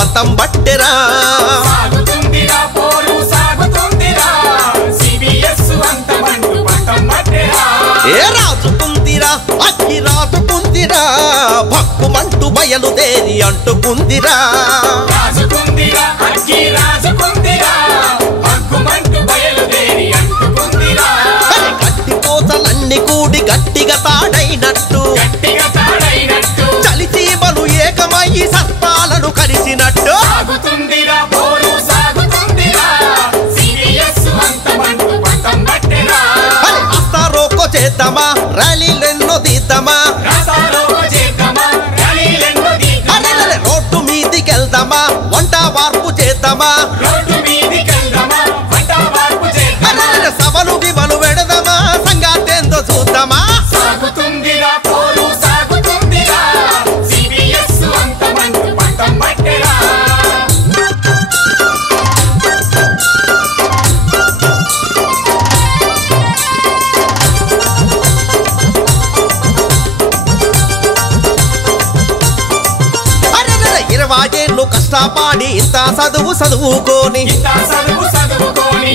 పంతం బట్టెరా సాగుతుందిరా పోరు సాగుతుందిరా సిబిఎస్ అంతమంటూ పంతం బట్టెరా ఏ రాజుకుందిరా అగ్గి రాజుకుందిరా భక్కుమంటూ బయలుదేరి అంటుకుందిరా రాజుకుందిరా అగ్గి రాజుకుందిరా భక్కుమంటూ బయలుదేరి అంటుకుందిరా గట్టి కోతలన్నీ కూడి గట్టిగా తాడైనట్టు చలిచీమలు ఏకమయ్యి సర్పాలను కరిచినట్టు సాగుతుందిరా పోరు సాగుతుందిరా సిబిఎస్ అంతమంటూ పంతం బట్టెరా అస్తారోకో చేద్దామా ర్యాలీలెన్నో తీద్దామా రోడ్డు మీదికెళ్దామా వంట వార్పు చేద్దామా సభలు విమలు పెడదామా సంగాతేందో చూద్దామా సాగుతుందిరా పోరు సాగుతుందిరా సిబిఎస్ అంతమంటూ పంతం బట్టెరా ఏళ్ళు కష్టపడి ఇంత చదువుకోని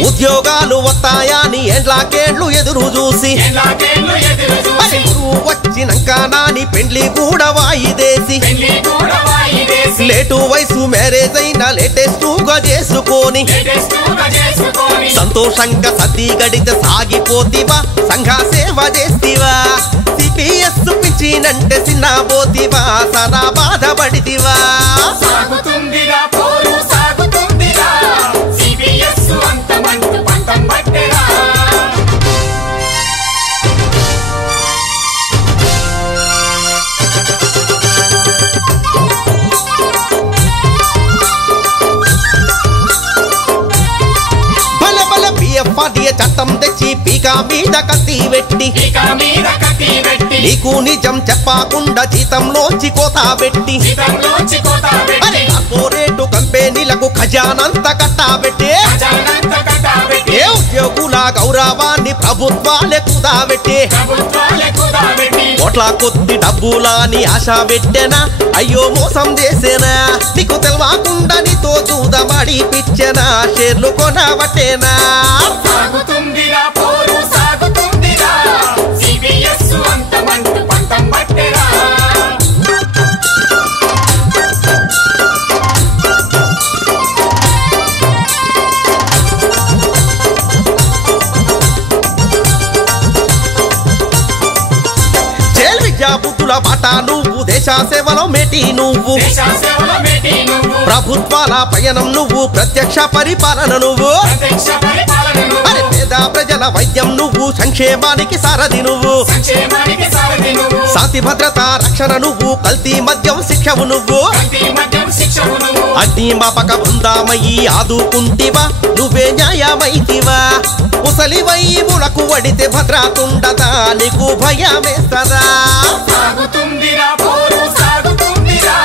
ఉద్యోగాలు వస్తాయని ఎండ్లాకేళ్ళు ఎదురు చూసి వచ్చినాక నాని పెండ్లి కూడా వాయిదేసి లేటు వయసు మ్యారేజ్ అయినా లేటెస్ట్గా చేసుకొని సంతోషంగా సర్ది గడితే సాగిపోతివా సంఘ సేవ చేస్తివా సిపిఎస్ పిచ్చినంటే చిన్న పోతివా సనా బాధపడితివా సాగుతుందిరా పోరు సాగుతుందిరా సిబిఎస్ అంతమంటూ పంతం బట్టెరా చట్టం తెచ్చి పీకా మీద కత్తి పెట్టి నీకు నిజం చెప్పకుండా జీతంలోంచి కోత పెట్టి కార్పొరేటు కంపెనీలకు ఖజానంత కట్టాబెట్టి ఏ ఉద్యోగుల గౌరవాన్ని ప్రభుత్వాలే కుదాబెట్టి కోట్ల కొద్ది డబ్బులని ఆశ పెట్టెనా అయ్యో మోసం చేసేనా నీకు తెలవకుండా నీతో చూదమడి పిచ్చెనా షేర్లు కొనబట్టేనా సాగుతుందిరా పోరు సాగుతుందిరా సిబిఎస్ అంతమంటూ పంతం బట్టెరా బుద్ధుల బాట నువ్వు దేశ సేవలో మేటి నువ్వు ప్రభుత్వాల పయనం నువ్వు ప్రత్యక్ష పరిపాలన నువ్వు పేద ప్రజల వైద్యం నువ్వు సంక్షేమానికి సారథి నువ్వు శాంతి భద్రత రక్షణ నువ్వు కల్తీ మద్యం శిక్షవు నువ్వు అగ్ని మాపక బృందామయ్యి ఆదుకుంటివా నువ్వే న్యాయమైతివా ముసలివై ములకు వడితే భద్రతుండదా నీకు భయమేస్తదా సాగుతుందిరా పోరు సాగుతుందిరా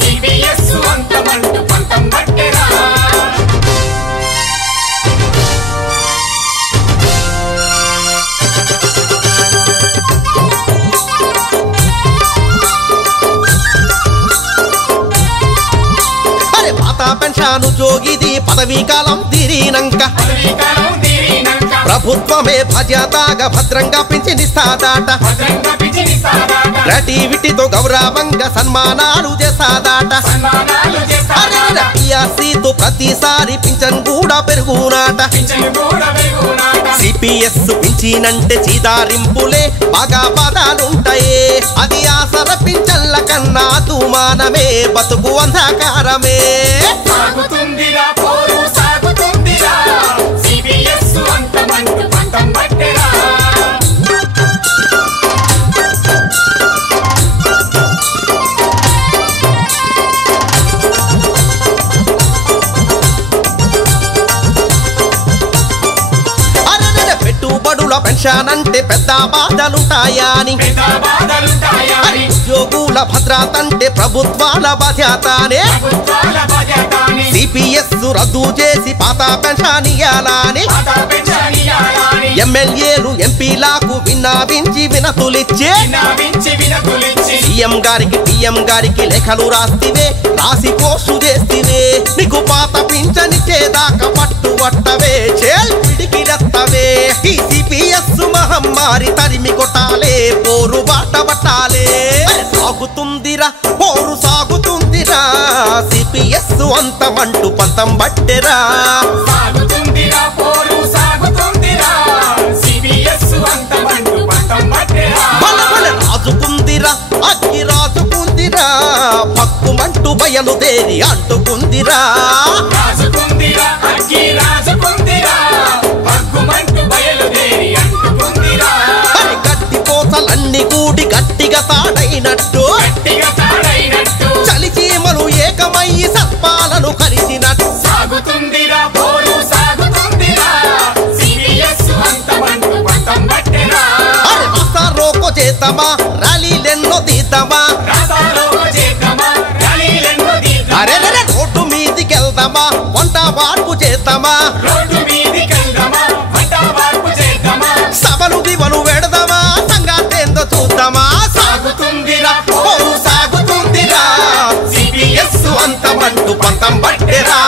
సిబిఎస్ అంతమంటూ పంతం బట్టెరా అరే పాత పెన్షన్ ఉద్యోగిది పదవీ కాలం తీరినంక ప్రభుత్వమే బాధ్యతగా భద్రంగా పింఛనిస్తాదాట క్రియేటివిటీతో గౌరవంగా సన్మానాలు చేస్తాదాట పిఆర్సీతో ప్రతిసారి పింఛన్ కూడా పెరుగునాట సిపిఎస్ పింఛనంటే చీదారింపులే బాగా పదాలుంటాయే అది ఆసర పింఛన్ల కన్నా తుమానమే బతుకు అంధకారమే సాగుతుందిరా పోరు సాగుతుందిరా సిబిఎస్ అంతమంటూ పంతం బట్టెరా పెట్టుబడుల పెన్షన్ అంటే పెద్ద బాధలుంటాయని ఉద్యోగుల భద్రత అంటే ప్రభుత్వాల బాధ్యతనే సిపిఎస్ రద్దు చేసి పాత పెన్షన్ ఇయ్యాలని ఎమ్మెల్యేలు ఎంపీలకు విన్నవించి వినతులిచ్చి సీఎం గారికి పిఎం గారికి లేఖలు రాస్తివే, రాసి పోస్టు చేస్తివే. నీకు పాత పింఛనిచ్చేదాకా పట్టుబట్టవే, చేల్ పిడికిడత్తవే. ఈ సిపిఎస్ మహమ్మారి తరిమి కొట్టాలే, పోరు బాట పట్టాలే. సాగుతుందిరా పోరు సాగుతుందిరా, సిపిఎస్ అంతమంటూ పంతం బట్టెరా. సాగుతుందిరా పోరు సాగుతుందిరా, సిపిఎస్ అంతమంటూ పంతం బట్టెరా. రాజుకుందిరా అగ్గి రాజుకుందిరా, పక్కుమంటూ బయలుదేరి అంటుకుందిరా. రాజుకుందిరా అగ్గి రాజుకుందిరా, పక్కుమంటూ బయలుదేరి అంటుకుందిరా. గట్టి కోసలన్నీ కూడి గట్టిగా తాడైనట్టు, గట్టిగా తాడైనట్టు చలిచీమలు ఏకమయ్యి సర్పాలను కలిసినట్టు. సాగుతుందిరా పోరు సాగుతుందిరా, సిపిఎస్ అంతమంటూ పంతం బట్టెరా. రాస్తారోకో చేద్దామా, ర్యాలీలెన్నో తీద్దామా, అరే రోడ్డు మీదికెళ్దామా, వంట వార్పు చేద్దామా, సభలు దివలు పెడదామా, సంగాతేందో చూద్దామా. సాగుతుందిరా పోరు సాగుతుందిరా, సిపిఎస్ అంతమంటూ పంతం బట్టెరా.